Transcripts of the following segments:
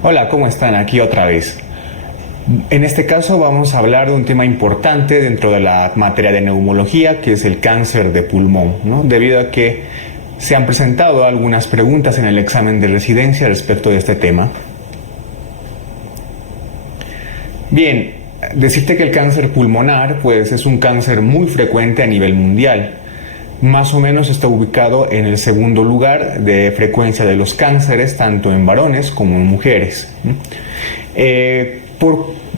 Hola, ¿cómo están? Aquí otra vez. En este caso vamos a hablar de un tema importante dentro de la materia de neumología, que es el cáncer de pulmón, ¿no? Debido a que se han presentado algunas preguntas en el examen de residencia respecto de este tema. Bien, decirte que el cáncer pulmonar pues es un cáncer muy frecuente a nivel mundial. Más o menos está ubicado en el segundo lugar de frecuencia de los cánceres, tanto en varones como en mujeres.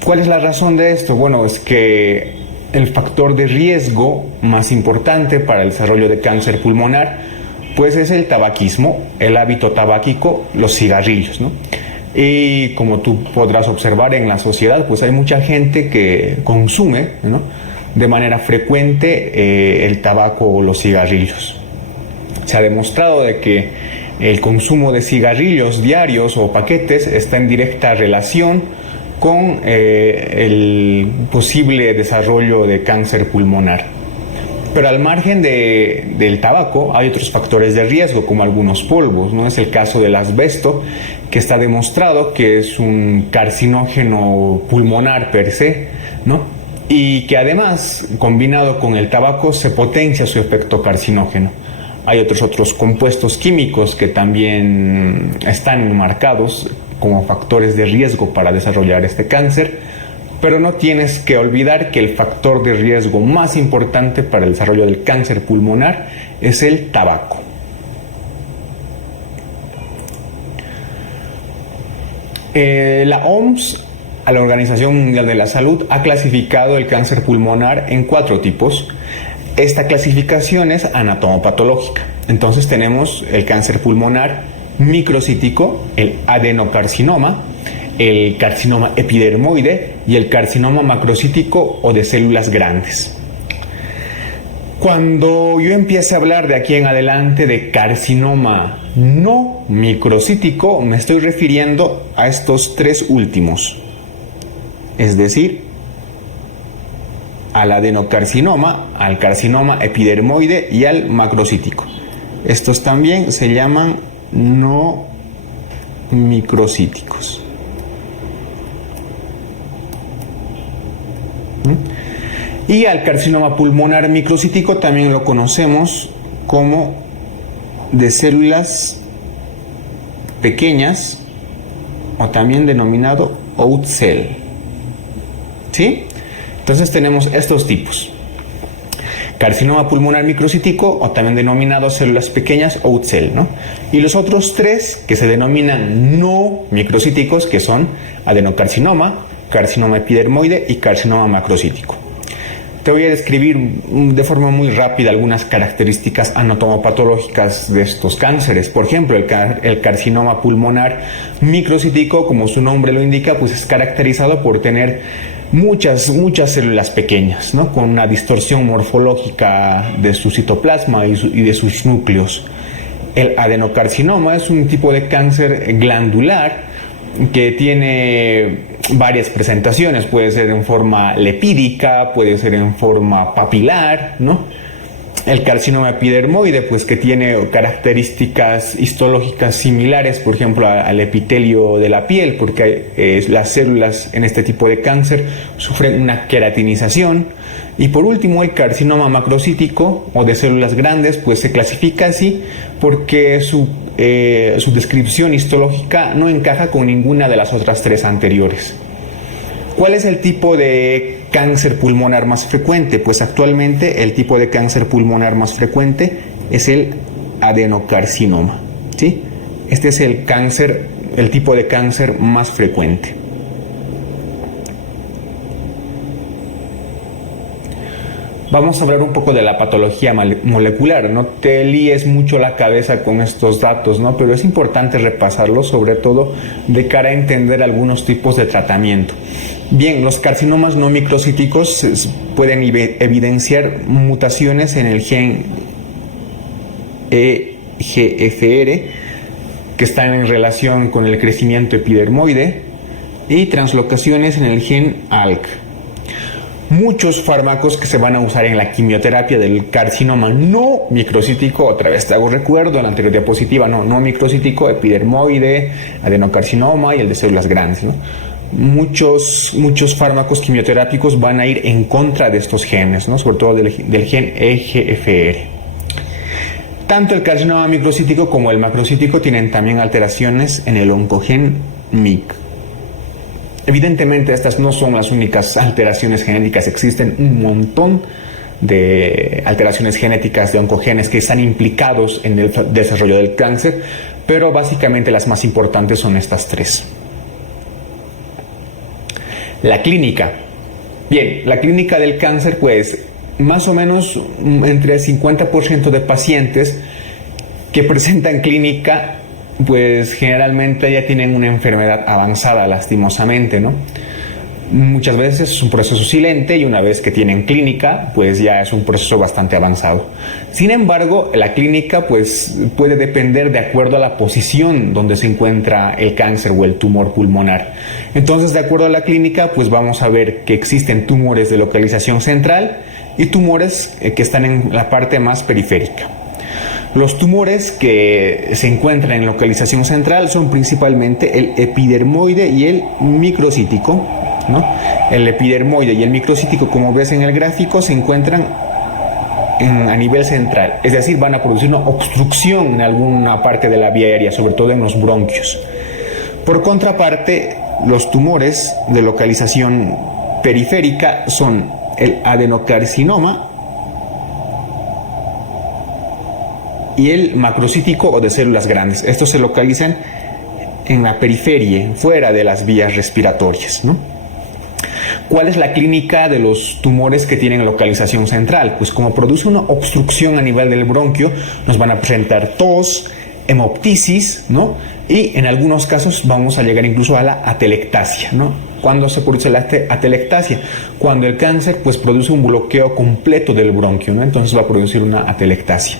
¿Cuál es la razón de esto? Bueno, es que el factor de riesgo más importante para el desarrollo de cáncer pulmonar pues es el tabaquismo, el hábito tabáquico, los cigarrillos, ¿no? Y como tú podrás observar en la sociedad, pues hay mucha gente que consume, ¿no?, de manera frecuente el tabaco o los cigarrillos. Se ha demostrado de que el consumo de cigarrillos diarios o paquetes está en directa relación con el posible desarrollo de cáncer pulmonar. Pero al margen del tabaco hay otros factores de riesgo, como algunos polvos, ¿no? Es el caso del asbesto, que está demostrado que es un carcinógeno pulmonar per se, ¿no?, y que además, combinado con el tabaco, se potencia su efecto carcinógeno. Hay otros compuestos químicos que también están marcados como factores de riesgo para desarrollar este cáncer, pero no tienes que olvidar que el factor de riesgo más importante para el desarrollo del cáncer pulmonar es el tabaco. La OMS, a la Organización Mundial de la Salud, ha clasificado el cáncer pulmonar en 4 tipos. Esta clasificación es anatomopatológica. Entonces tenemos el cáncer pulmonar microcítico, el adenocarcinoma, el carcinoma epidermoide y el carcinoma macrocítico o de células grandes. Cuando yo empiece a hablar de aquí en adelante de carcinoma no microcítico, me estoy refiriendo a estos 3 últimos. Es decir, al adenocarcinoma, al carcinoma epidermoide y al macrocítico. Estos también se llaman no microcíticos. Y al carcinoma pulmonar microcítico también lo conocemos como de células pequeñas o también denominado out cell. ¿Sí? Entonces tenemos estos tipos: carcinoma pulmonar microcítico o también denominado células pequeñas out cell, ¿no? Y los otros 3 que se denominan no microcíticos, que son adenocarcinoma, carcinoma epidermoide y carcinoma macrocítico. Te voy a describir de forma muy rápida algunas características anatomopatológicas de estos cánceres. Por ejemplo, el carcinoma pulmonar microcítico, como su nombre lo indica, pues es caracterizado por tener muchas células pequeñas, ¿no?, con una distorsión morfológica de su citoplasma y de sus núcleos. El adenocarcinoma es un tipo de cáncer glandular que tiene varias presentaciones. Puede ser en forma lepídica, puede ser en forma papilar, ¿no? El carcinoma epidermoide, pues que tiene características histológicas similares, por ejemplo, al epitelio de la piel, porque las células en este tipo de cáncer sufren una queratinización. Y por último, el carcinoma macrocítico o de células grandes, pues se clasifica así porque su descripción histológica no encaja con ninguna de las otras 3 anteriores. ¿Cuál es el tipo de cáncer pulmonar más frecuente? Pues actualmente el tipo de cáncer pulmonar más frecuente es el adenocarcinoma, ¿sí? Este es el tipo de cáncer más frecuente. Vamos a hablar un poco de la patología molecular. No te líes mucho la cabeza con estos datos, ¿no? Pero es importante repasarlos, sobre todo de cara a entender algunos tipos de tratamiento. Bien, los carcinomas no microcíticos pueden evidenciar mutaciones en el gen EGFR, que están en relación con el crecimiento epidermoide, y translocaciones en el gen ALK. muchos fármacos que se van a usar en la quimioterapia del carcinoma no microcítico. Otra vez te hago recuerdo en la anterior diapositiva, no microcítico, epidermoide, adenocarcinoma y el de células grandes, ¿no? Muchos fármacos quimioterápicos van a ir en contra de estos genes, ¿no? Sobre todo del gen EGFR. Tanto el carcinoma microcítico como el macrocítico tienen también alteraciones en el oncogen MYC. Evidentemente estas no son las únicas alteraciones genéticas, existen un montón de alteraciones genéticas de oncogenes que están implicados en el desarrollo del cáncer, pero básicamente las más importantes son estas tres. La clínica. Bien, la clínica del cáncer, pues más o menos entre el 50% de pacientes que presentan clínica, pues generalmente ya tienen una enfermedad avanzada, lastimosamente, ¿no? Muchas veces es un proceso silente y una vez que tienen clínica, pues ya es un proceso bastante avanzado. Sin embargo, la clínica pues puede depender de acuerdo a la posición donde se encuentra el cáncer o el tumor pulmonar. Entonces, de acuerdo a la clínica, pues vamos a ver que existen tumores de localización central y tumores que están en la parte más periférica. Los tumores que se encuentran en localización central son principalmente el epidermoide y el microcítico, ¿no? El epidermoide y el microcítico, como ves en el gráfico, se encuentran a nivel central, es decir, van a producir una obstrucción en alguna parte de la vía aérea, sobre todo en los bronquios. Por contraparte, los tumores de localización periférica son el adenocarcinoma y el macrocítico o de células grandes. Estos se localizan en la periferia, fuera de las vías respiratorias, ¿no? ¿Cuál es la clínica de los tumores que tienen localización central? Pues como produce una obstrucción a nivel del bronquio, nos van a presentar tos, hemoptisis, ¿no? Y en algunos casos vamos a llegar incluso a la atelectasia, ¿no? ¿Cuándo se produce la atelectasia? Cuando el cáncer pues produce un bloqueo completo del bronquio, ¿no? Entonces va a producir una atelectasia.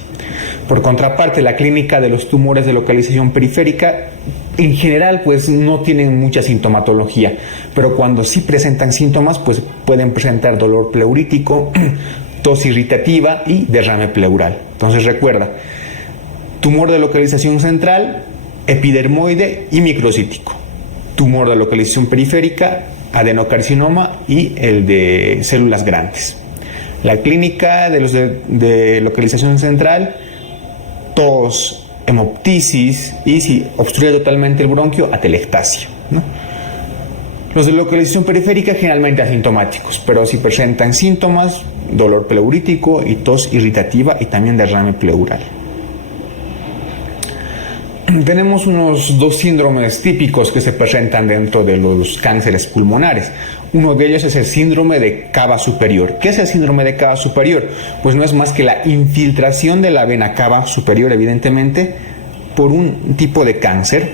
Por contraparte, la clínica de los tumores de localización periférica en general pues no tienen mucha sintomatología, pero cuando sí presentan síntomas pues pueden presentar dolor pleurítico, tos irritativa y derrame pleural. Entonces recuerda, tumor de localización central, epidermoide y microcítico. Tumor de localización periférica, adenocarcinoma y el de células grandes. La clínica de los de localización central, tos, hemoptisis y si obstruye totalmente el bronquio, atelectasia, ¿no? Los de localización periférica generalmente asintomáticos, pero si presentan síntomas, dolor pleurítico y tos irritativa y también derrame pleural. Tenemos unos dos síndromes típicos que se presentan dentro de los cánceres pulmonares. Uno de ellos es el síndrome de cava superior. ¿Qué es el síndrome de cava superior? Pues no es más que la infiltración de la vena cava superior, evidentemente, por un tipo de cáncer.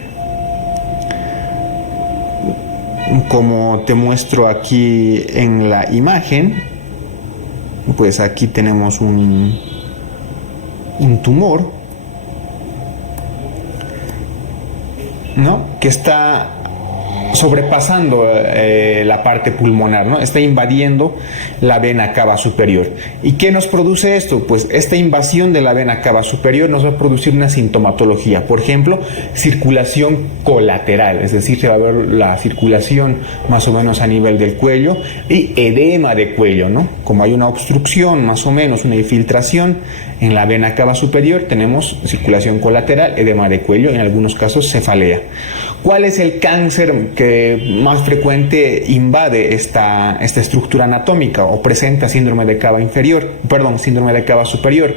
Como te muestro aquí en la imagen, pues aquí tenemos un tumor, ¿no? Que está sobrepasando la parte pulmonar, ¿no? Está invadiendo la vena cava superior. ¿Y qué nos produce esto? Pues esta invasión de la vena cava superior nos va a producir una sintomatología. Por ejemplo, circulación colateral, es decir, se va a ver la circulación más o menos a nivel del cuello y edema de cuello, ¿no? Como hay una obstrucción, más o menos una infiltración en la vena cava superior, tenemos circulación colateral, edema de cuello, en algunos casos cefalea. ¿Cuál es el cáncer que más frecuente invade esta estructura anatómica o presenta síndrome de cava síndrome de cava superior?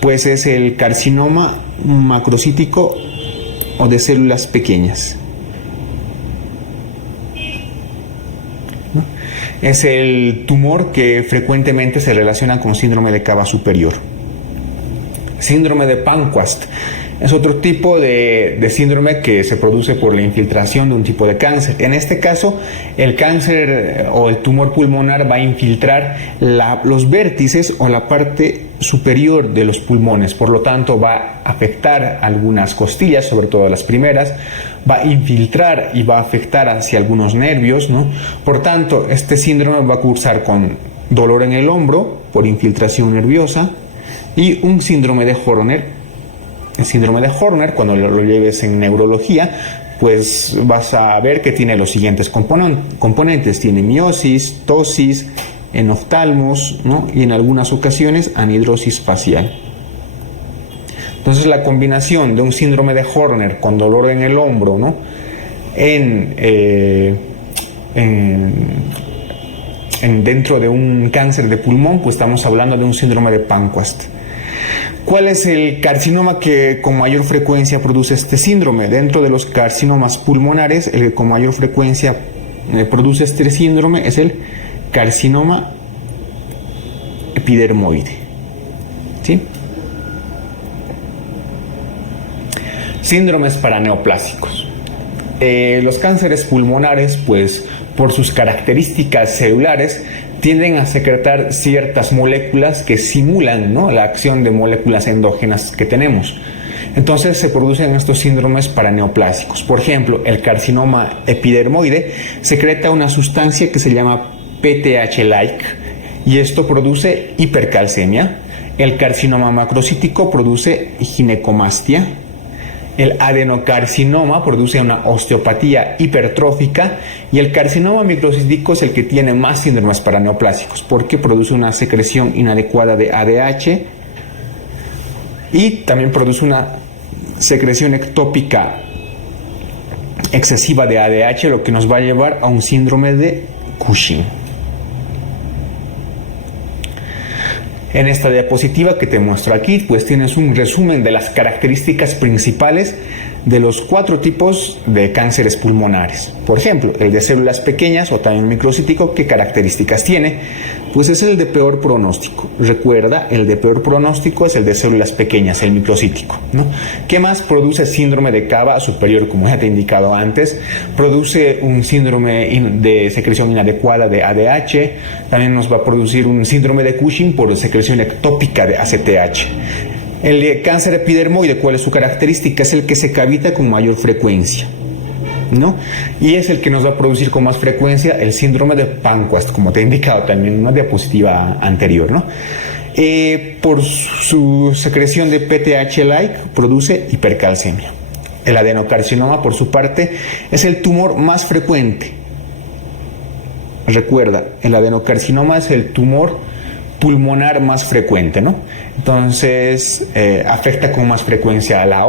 Pues es el carcinoma macrocítico o de células pequeñas, ¿no? Es el tumor que frecuentemente se relaciona con síndrome de cava superior. Síndrome de Pankhurst es otro tipo de síndrome que se produce por la infiltración de un tipo de cáncer. En este caso, el cáncer o el tumor pulmonar va a infiltrar los vértices o la parte superior de los pulmones. Por lo tanto, va a afectar algunas costillas, sobre todo las primeras, va a infiltrar y va a afectar hacia algunos nervios, ¿no? Por tanto, este síndrome va a cursar con dolor en el hombro por infiltración nerviosa y un síndrome de Horner. El síndrome de Horner, cuando lo lleves en neurología, pues vas a ver que tiene los siguientes componentes. Tiene miosis, ptosis, enoftalmos, ¿no? Y en algunas ocasiones anhidrosis facial. Entonces la combinación de un síndrome de Horner con dolor en el hombro, ¿no? Dentro de un cáncer de pulmón, pues estamos hablando de un síndrome de Panquast. ¿Cuál es el carcinoma que con mayor frecuencia produce este síndrome? Dentro de los carcinomas pulmonares, el que con mayor frecuencia produce este síndrome es el carcinoma epidermoide. ¿Sí? Síndromes paraneoplásicos. Los cánceres pulmonares, pues por sus características celulares, tienden a secretar ciertas moléculas que simulan, ¿no?, la acción de moléculas endógenas que tenemos. Entonces se producen estos síndromes paraneoplásicos. Por ejemplo, el carcinoma epidermoide secreta una sustancia que se llama PTH-like y esto produce hipercalcemia. El carcinoma macrocítico produce ginecomastia. El adenocarcinoma produce una osteopatía hipertrófica y el carcinoma microcítico es el que tiene más síndromes paraneoplásicos porque produce una secreción inadecuada de ADH y también produce una secreción ectópica excesiva de ADH, lo que nos va a llevar a un síndrome de Cushing. En esta diapositiva que te muestro aquí, pues tienes un resumen de las características principales de los 4 tipos de cánceres pulmonares. Por ejemplo, el de células pequeñas o también microcítico, ¿qué características tiene? Pues es el de peor pronóstico. Recuerda, el de peor pronóstico es el de células pequeñas, el microcítico, ¿no? ¿Qué más? Produce síndrome de cava superior, como ya te he indicado antes. Produce un síndrome de secreción inadecuada de ADH. También nos va a producir un síndrome de Cushing por secreción ectópica de ACTH. El cáncer epidermoide, ¿cuál es su característica? Es el que se cavita con mayor frecuencia, ¿no? Y es el que nos va a producir con más frecuencia el síndrome de Panquast, como te he indicado también en una diapositiva anterior, ¿no? Por su secreción de PTH-like produce hipercalcemia. El adenocarcinoma, por su parte, es el tumor más frecuente. Recuerda, el adenocarcinoma es el tumor pulmonar más frecuente, ¿no? Entonces afecta con más frecuencia a la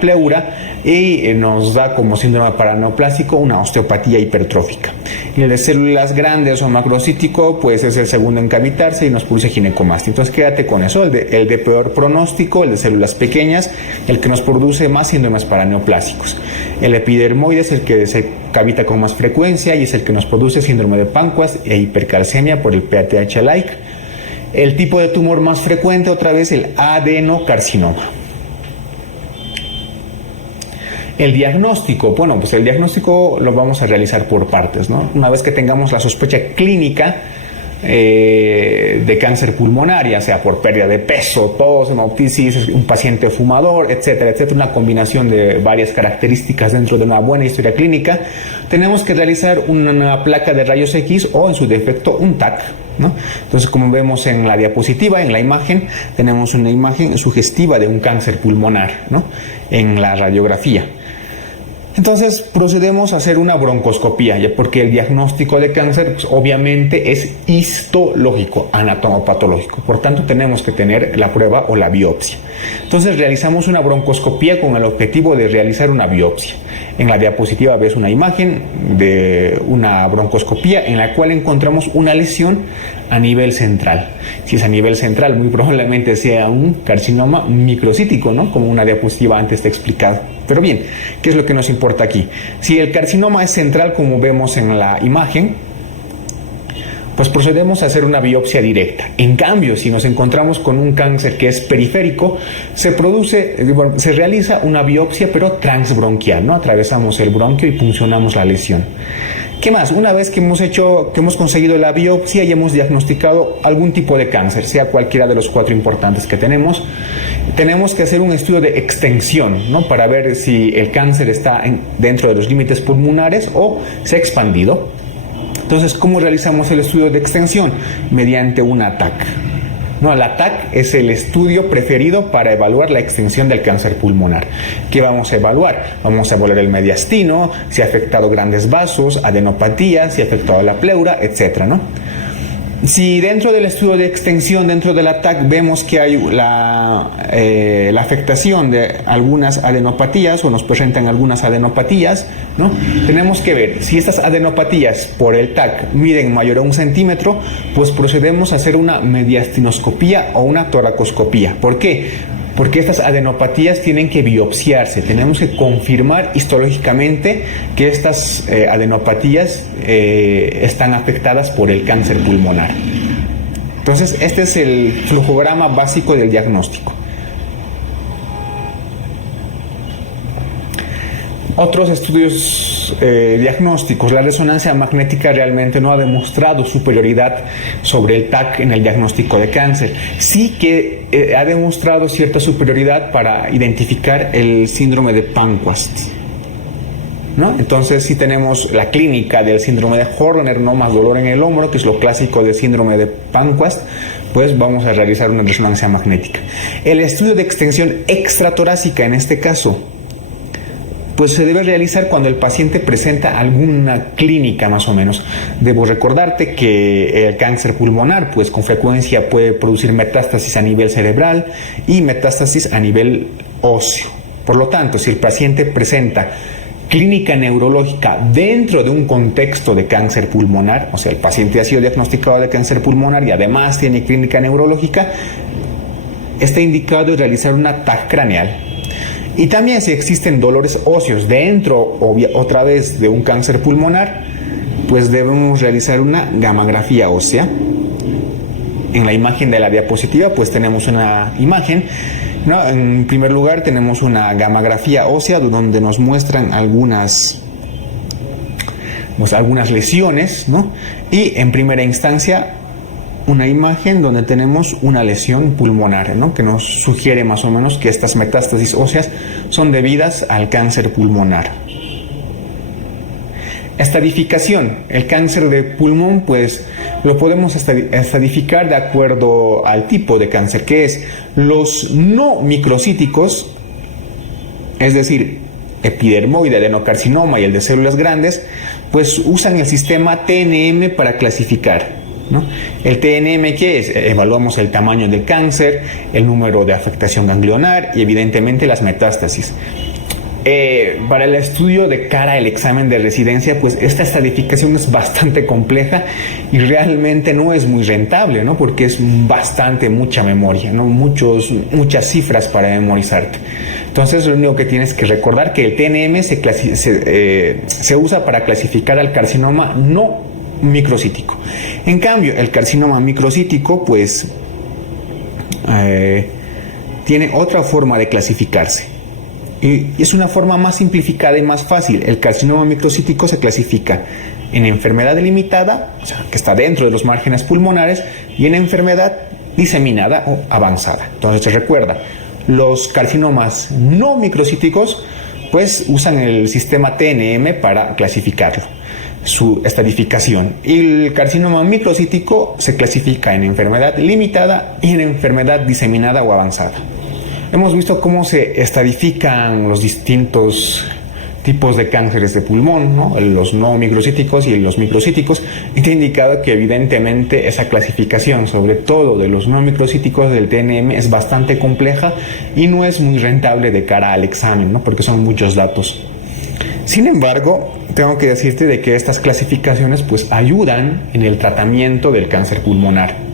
pleura y nos da como síndrome paraneoplásico una osteopatía hipertrófica. Y el de células grandes o macrocítico, pues es el segundo en cavitarse y nos produce ginecomastia. Entonces quédate con eso, el de peor pronóstico, el de células pequeñas, el que nos produce más síndromes paraneoplásicos. El epidermoide es el que se cavita con más frecuencia y es el que nos produce síndrome de Panquast e hipercalcemia por el PTH-like. El tipo de tumor más frecuente, otra vez, el adenocarcinoma. El diagnóstico, bueno, pues el diagnóstico lo vamos a realizar por partes, ¿no? Una vez que tengamos la sospecha clínica de cáncer pulmonar, ya sea por pérdida de peso, tos, hemoptisis, un paciente fumador, etcétera, etcétera, una combinación de varias características dentro de una buena historia clínica, tenemos que realizar una placa de rayos X o en su defecto un TAC, ¿no? Entonces, como vemos en la diapositiva, en la imagen, tenemos una imagen sugestiva de un cáncer pulmonar, ¿no?, en la radiografía. Entonces procedemos a hacer una broncoscopía, ya porque el diagnóstico de cáncer, pues, obviamente es histológico, anatomopatológico. Por tanto, tenemos que tener la prueba o la biopsia. Entonces realizamos una broncoscopía con el objetivo de realizar una biopsia. En la diapositiva ves una imagen de una broncoscopía en la cual encontramos una lesión a nivel central. Si es a nivel central, muy probablemente sea un carcinoma microcítico, ¿no?, como una diapositiva antes te he explicado. Pero bien, ¿qué es lo que nos importa aquí? Si el carcinoma es central, como vemos en la imagen, pues procedemos a hacer una biopsia directa. En cambio, si nos encontramos con un cáncer que es periférico, se realiza una biopsia pero transbronquial, ¿no? Atravesamos el bronquio y puncionamos la lesión. ¿Qué más? Una vez que hemos conseguido la biopsia y hemos diagnosticado algún tipo de cáncer, sea cualquiera de los 4 importantes que tenemos que hacer un estudio de extensión, ¿no?, para ver si el cáncer está dentro de los límites pulmonares o se ha expandido. Entonces, ¿cómo realizamos el estudio de extensión? Mediante un ATAC. No, el ATAC es el estudio preferido para evaluar la extensión del cáncer pulmonar. ¿Qué vamos a evaluar? Vamos a evaluar el mediastino, si ha afectado grandes vasos, adenopatía, si ha afectado la pleura, etcétera, ¿no? Si dentro del estudio de extensión, dentro del ATAC, vemos que hay la afectación de algunas adenopatías o nos presentan algunas adenopatías, ¿no? Tenemos que ver si estas adenopatías por el TAC miden mayor a 1 centímetro, pues procedemos a hacer una mediastinoscopía o una toracoscopía. ¿Por qué? Porque estas adenopatías tienen que biopsiarse, tenemos que confirmar histológicamente que estas adenopatías están afectadas por el cáncer pulmonar. Entonces, este es el flujograma básico del diagnóstico. Otros estudios diagnósticos, la resonancia magnética realmente no ha demostrado superioridad sobre el TAC en el diagnóstico de cáncer. Sí que ha demostrado cierta superioridad para identificar el síndrome de Panquast, ¿no? Entonces, si tenemos la clínica del síndrome de Horner, no más dolor en el hombro, que es lo clásico del síndrome de Panquast, pues vamos a realizar una resonancia magnética. El estudio de extensión extratorácica, en este caso, pues se debe realizar cuando el paciente presenta alguna clínica más o menos. Debo recordarte que el cáncer pulmonar pues con frecuencia puede producir metástasis a nivel cerebral y metástasis a nivel óseo. Por lo tanto, si el paciente presenta clínica neurológica dentro de un contexto de cáncer pulmonar, o sea, el paciente ha sido diagnosticado de cáncer pulmonar y además tiene clínica neurológica, está indicado realizar una TAC craneal. Y también si existen dolores óseos dentro, otra vez, de un cáncer pulmonar, pues debemos realizar una gammagrafía ósea. En la imagen de la diapositiva, pues tenemos una imagen, ¿no? En primer lugar tenemos una gammagrafía ósea donde nos muestran algunas lesiones, ¿no? Y en primera instancia una imagen donde tenemos una lesión pulmonar, ¿no? Que nos sugiere más o menos que estas metástasis óseas son debidas al cáncer pulmonar. Estadificación. El cáncer de pulmón pues lo podemos estadificar de acuerdo al tipo de cáncer, que es los no microcíticos, es decir, epidermoide, adenocarcinoma y el de células grandes, pues usan el sistema TNM para clasificar, ¿no? El TNM, ¿qué es? Evaluamos el tamaño del cáncer, el número de afectación ganglionar y evidentemente las metástasis. Para el estudio de cara al examen de residencia, pues esta estadificación es bastante compleja y realmente no es muy rentable, ¿no? Porque es mucha memoria, ¿no? Muchas cifras para memorizarte. Entonces, lo único que tienes que recordar que el TNM se usa para clasificar al carcinoma no microcítico. En cambio, el carcinoma microcítico pues tiene otra forma de clasificarse y es una forma más simplificada y más fácil. El carcinoma microcítico se clasifica en enfermedad limitada, o sea, que está dentro de los márgenes pulmonares, y en enfermedad diseminada o avanzada. Entonces, recuerda, los carcinomas no microcíticos pues usan el sistema TNM para clasificarlo, su estadificación, y el carcinoma microcítico se clasifica en enfermedad limitada y en enfermedad diseminada o avanzada. Hemos visto cómo se estadifican los distintos tipos de cánceres de pulmón, ¿no? Los no microcíticos y los microcíticos, y te he indicado que evidentemente esa clasificación, sobre todo de los no microcíticos del TNM, es bastante compleja y no es muy rentable de cara al examen, ¿no? Porque son muchos datos. Sin embargo, tengo que decirte de que estas clasificaciones pues ayudan en el tratamiento del cáncer pulmonar.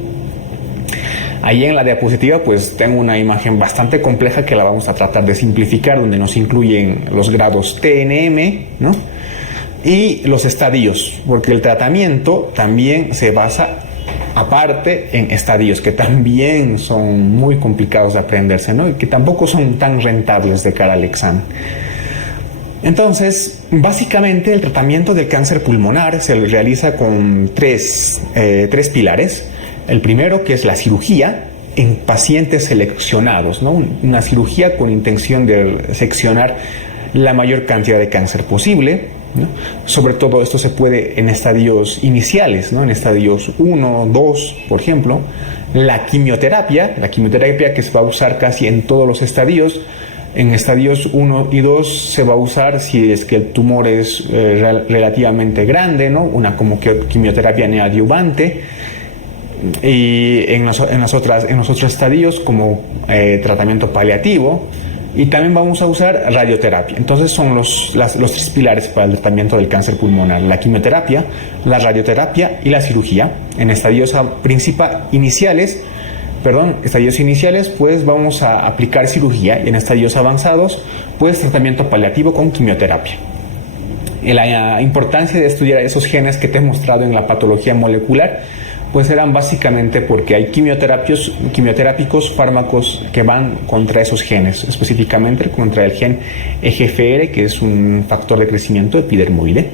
Ahí en la diapositiva pues tengo una imagen bastante compleja que la vamos a tratar de simplificar, donde nos incluyen los grados TNM, ¿no? Y los estadios, porque el tratamiento también se basa aparte en estadios que también son muy complicados de aprenderse, ¿no? Y que tampoco son tan rentables de cara al examen. Entonces, básicamente el tratamiento del cáncer pulmonar se realiza con tres pilares. El primero, que es la cirugía en pacientes seleccionados, ¿no? Una cirugía con intención de seccionar la mayor cantidad de cáncer posible, ¿no? Sobre todo esto se puede en estadios iniciales, ¿no? En estadios 1, 2, por ejemplo. La quimioterapia que se va a usar casi en todos los estadios. En estadios 1 y 2 se va a usar si es que el tumor es relativamente grande, ¿no? Una como quimioterapia neoadyuvante. Y en los otros estadios como tratamiento paliativo, y también vamos a usar radioterapia. Entonces son los 3 pilares para el tratamiento del cáncer pulmonar: la quimioterapia, la radioterapia y la cirugía. En estadios iniciales, pues vamos a aplicar cirugía, y en estadios avanzados, pues tratamiento paliativo con quimioterapia. La importancia de estudiar esos genes que te he mostrado en la patología molecular, pues eran básicamente porque hay quimioterápicos, fármacos que van contra esos genes, específicamente contra el gen EGFR, que es un factor de crecimiento epidermoide.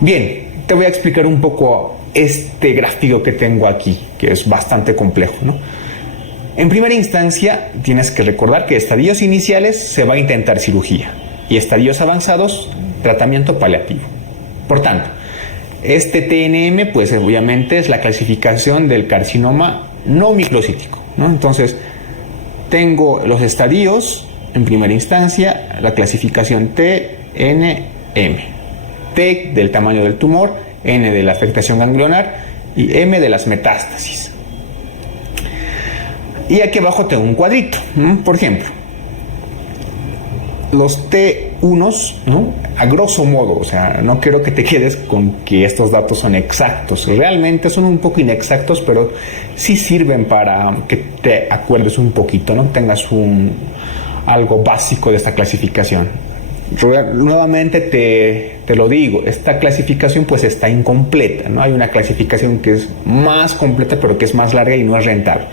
Bien, te voy a explicar un poco este gráfico que tengo aquí, que es bastante complejo, ¿no? En primera instancia, tienes que recordar que estadios iniciales se va a intentar cirugía, y estadios avanzados, tratamiento paliativo. Por tanto, este TNM, pues obviamente es la clasificación del carcinoma no microcítico, ¿no? Entonces, tengo los estadios, en primera instancia, la clasificación TNM. T del tamaño del tumor, N de la afectación ganglionar y M de las metástasis. Y aquí abajo tengo un cuadrito, ¿no? Por ejemplo, los T1s, ¿no? A grosso modo, o sea, no quiero que te quedes con que estos datos son exactos. Realmente son un poco inexactos, pero sí sirven para que te acuerdes un poquito, ¿no? Tengas algo básico de esta clasificación. Nuevamente te lo digo, esta clasificación pues está incompleta, ¿no? Hay una clasificación que es más completa, pero que es más larga y no es rentable.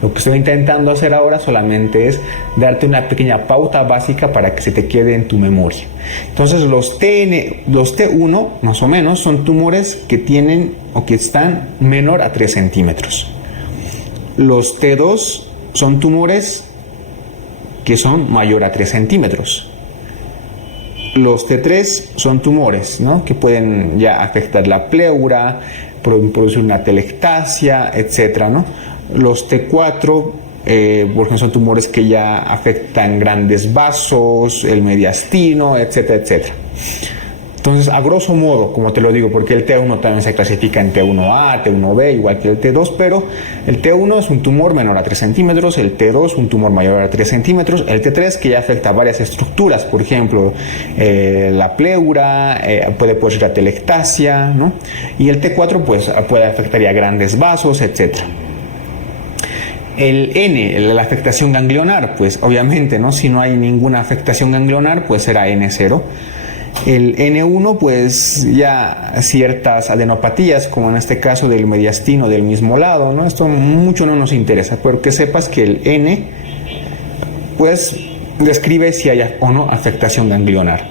Lo que estoy intentando hacer ahora solamente es darte una pequeña pauta básica para que se te quede en tu memoria. Entonces los T1 más o menos son tumores que tienen o que están menor a 3 centímetros. Los T2 son tumores que son mayor a 3 centímetros. Los T3 son tumores, ¿no? Que pueden ya afectar la pleura, producir una telectasia, etcétera, ¿no? Los T4, porque son tumores que ya afectan grandes vasos, el mediastino, etcétera, etcétera. Entonces, a grosso modo, como te lo digo, porque el T1 también se clasifica en T1A, T1B, igual que el T2, pero el T1 es un tumor menor a 3 centímetros, el T2 un tumor mayor a 3 centímetros, el T3 que ya afecta a varias estructuras, por ejemplo, la pleura, puede ser la telectasia, ¿no? Y el T4 pues puede afectar ya grandes vasos, etcétera. El N, la afectación ganglionar, pues obviamente, ¿no? Si no hay ninguna afectación ganglionar, pues será N0. El N1, pues ya ciertas adenopatías, como en este caso del mediastino del mismo lado, ¿no? Esto mucho no nos interesa, pero que sepas que el N, pues describe si hay o no afectación ganglionar.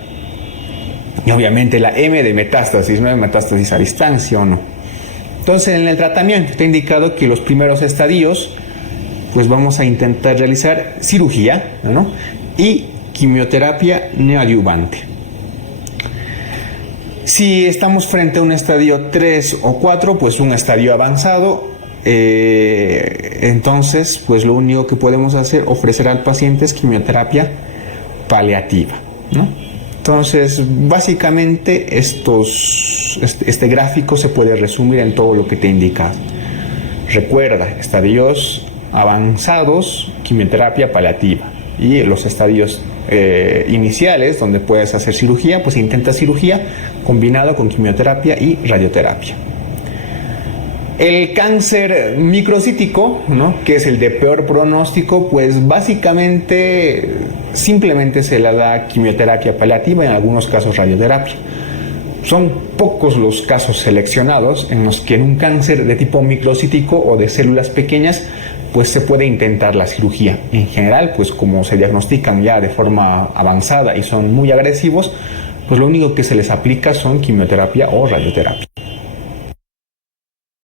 Y obviamente la M de metástasis, ¿no? De metástasis a distancia o no. Entonces, en el tratamiento te he indicado que los primeros estadios, pues vamos a intentar realizar cirugía, ¿no? Y quimioterapia neoadyuvante. Si estamos frente a un estadio 3 o 4, pues un estadio avanzado, entonces pues lo único que podemos hacer, ofrecer al paciente, es quimioterapia paliativa, ¿no? Entonces, básicamente este gráfico se puede resumir en todo lo que te he indicado. Recuerda, estadios avanzados, quimioterapia paliativa, y los estadios iniciales, donde puedes hacer cirugía, pues intenta cirugía combinado con quimioterapia y radioterapia. El cáncer microcítico, ¿no? Que es el de peor pronóstico, pues básicamente simplemente se le da quimioterapia paliativa, en algunos casos radioterapia. Son pocos los casos seleccionados en los que en un cáncer de tipo microcítico o de células pequeñas pues se puede intentar la cirugía. En general, pues como se diagnostican ya de forma avanzada y son muy agresivos, pues lo único que se les aplica son quimioterapia o radioterapia.